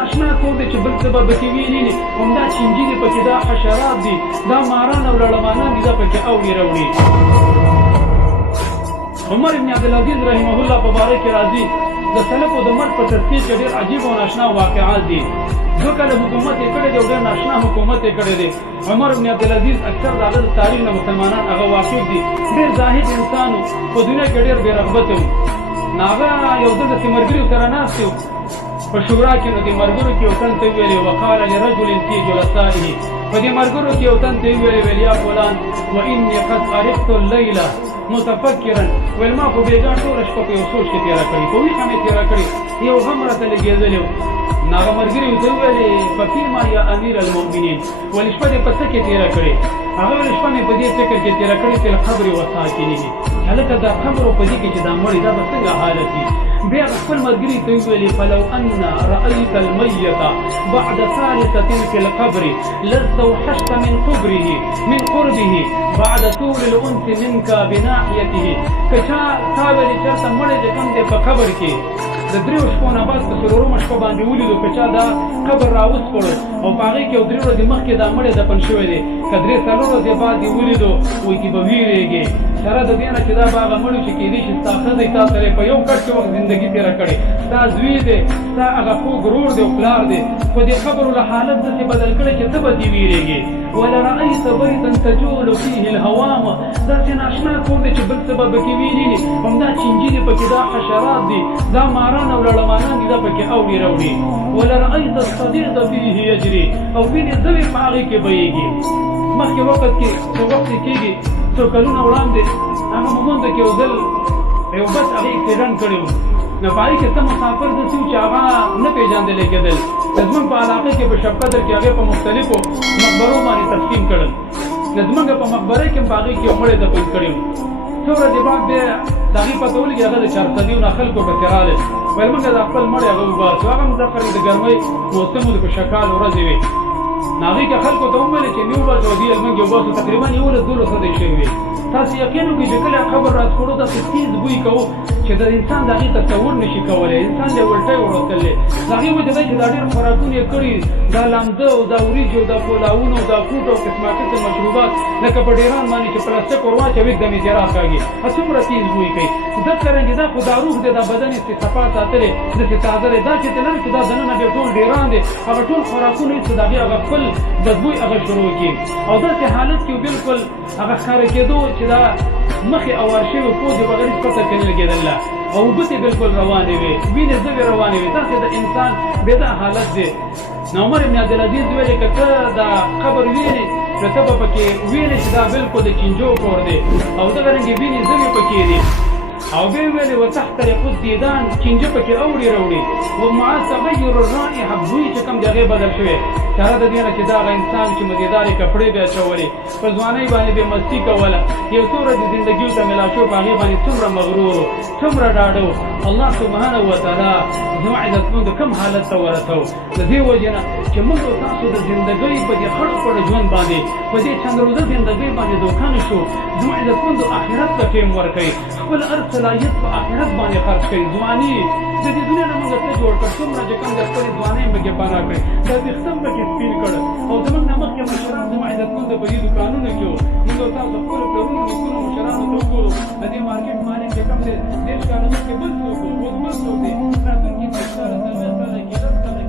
ناشنا کور دی چې بل څه به پکې ویلي نه همدا چینجي دي پکې دا حشرات دي دا ماران او لړمانان دي دا پکې اوړي راوړي عمر بن عبدالعزیز رحمه الله په باره کې راځي د سلف او د مرګ په تذکیر کې ډېر عجیب او ناشنا واقعات دي دو کله حکومت یې کړی دی او ډېر ناشنا حکومت یې کړی دی عمر بن عبدالعزیز اکثر د هغه د تاریخ نه مسلمانان هغه واقف دي ډېر زاهد انسان و په دنیا کې ډېر بې رغبته و نو هغه یو ځل داسې ملګري سره ناست و په شورا کې نو دې ملګرو کې یو تن ته ویلې وقال لرجل في جلسائه په دې ملګرو کې یو تن ته ویلې یا فلان واني قد ارقت الليله متفکرا ویل ما خو بېګا ټوله شپه په یو سوچ کې تېره کړې په ویښه مې تېره کړې یو غم راته لګېدلی و نو هغه ملګري ورته وویلې ففیما یا امیر المؤمنین ولې شپه دې په څه کې تېره کړې هغه ویل شپه مې په دې فکر کې تېره کړې چې القبر وساکنه هلکه دا قبر په دې کې چې دا مړی دا به څنګه حالت وي بیا خپل ملګري ته وویلې فلو ان رأيت الميت بعد ثالثة في القبر لاستوحشت من قربه بعد طول الانس منك بناحيته کچا تا ویلې چېرته مړی چې کوم دی په قبر کې د دریو شپو نه بعد په څلورمه شپه باندې ولیدو که چا دا قبر راوسپړو او په هغې کې یو درې ورځې مخکې دا مړی دفن شوی دی که درې څلور ورځې بعد یې ولیدو وایي چې به ویرېږې سره د دې نه چې دا به هغه مړی چې کېدای شي ستا ښځه تا سره په یو کټ کې وخت زندګي تېره کړې ستا زوی دی ستا هغه خوږ ورور دی او پلار دی خو دې قبرو له حالت داسې بدل کړی چې ته به دې ویرېږې ولرأيت بيتا تجول فيه الهوام داسې ناشنا کور دی چې بل څه به پکې ویلي نه همدا چینجي دي پکې دا حشرات دي دا ماران او لړمانان دي دا پکې اوړي راوړي ولرأيت الصديق فيه يجري او وینې ځوې په هغې کې بهیږي مخکې وخت کې څو وخت کېږي څو کلونه وړاندې هغه مومند کې یو ځل یو بس هغې اکسیډنټ کړی و نو په هغې کې څه مسافر داسې و چې هغه نه پېژندلی کېدل زمونږ په علاقه کې په شب قدر کې هغې په مختلفو مقبرو باندې تقسیم کړل نو زمونږ په مقبره کې هم په هغې کې یو مړی دفن کړی و څو ورځې بعد بیا د هغې پته ولګي هغه د چارصدیو نه خلکو پسې راغلل ویل موږ د خپل مړی هغه وباسو هغه هم دقل د ګرمۍ موسم و د په شکال ورځې وې نو هغې که خلکو ته وویلې چې مې وباسو او دوی موږ یې وباسو تقریبا 11-12 ورځې شوې وې تاسو یقین وکړئ چې کله قبر راسپړو داسې تیز بوی کوو چې د انسان د هغې تصور نه شي کولی انسان دی ولټی وړوتلی د هغې وجه دا چې دا ډېر خوراکونه یې کړي دا لامده او دا وریجې او دا پولاونه او دا کوټ او قسما قسم مشروبات لکه په ډېران باندې چې پلاستیک ور واچوي دمې ترې راکاږي څومره تیز بوی کوي داسې رنګې دا خو دا روح دی دا بدن یې صفا ساتلی داسې تازه دی دا چې ته لرې چې دا دننه بیا ټول ډېران دی هغه ټول خوراکونه هېڅ د هغې هغه خپل بدبوی هغه شروع کړي او داسې حالت کې بالکل هغه ښکاره کېدو چې دا مخې اوار شوي پوزې بغیر هېڅ پته پرې نه لګېدله او اوبه ترې بالکل روانې وې وینې ځوې روانې وې داسې د انسان بېدا حالت دی نو عمر بن عبدالعزیز ویلې که ته دا قبر وینې نو ته به پکې وینې چې دا بالکل د چینجو کور دی او دغه رنګې وینې ځوې پکې دي او بیا ویلې وتحترق الدیدان چینجه پکې اوړي راوړي ومع تغیر الرائحه بوی چې کوم د هغې بدل شوی سره د دې نه چې دا هغه انسان چې مزېدارې کپړې به اچولې په ځوانۍ باندې به مستي کوله یو څو ورځې زندګي ورته ملا شو په هغې باندې څومره مغرور و څومره ډاډه و الله سبحانه وتعالی زموږ عزتمند کوم حالت ته ورسو د دې وجې نه چې موږ او تاسو د زندګۍ په دې خړ خړ ژوند باندې په دې چندروزه زندګۍ باندې دوکه نه شو زموږ عزتمندو آخرت ته ټیم ورکوئ خپل هر صلاحیت په آخرت باندې خرڅ کړئ ځواني د دې دنیا نه موږ څه جوړ کړ څومره چې کوم د خپلې ځوانۍ هم پکې پناه کړئ دا ویښته هم پکې سپین کړ او زموږ نه مخکې مشران زموږ عزتمنده په دې دوکانونو کې وو موږ او تاسو خپلو پلرونو نیکونو مشرانو ته وګورو د دې مارکېټ مالک چې کوم دی 10 کاله مخکې بل څوک و اوس بل څوک دی راتلونکي 5 کاله 4 کاله کې 10 کاله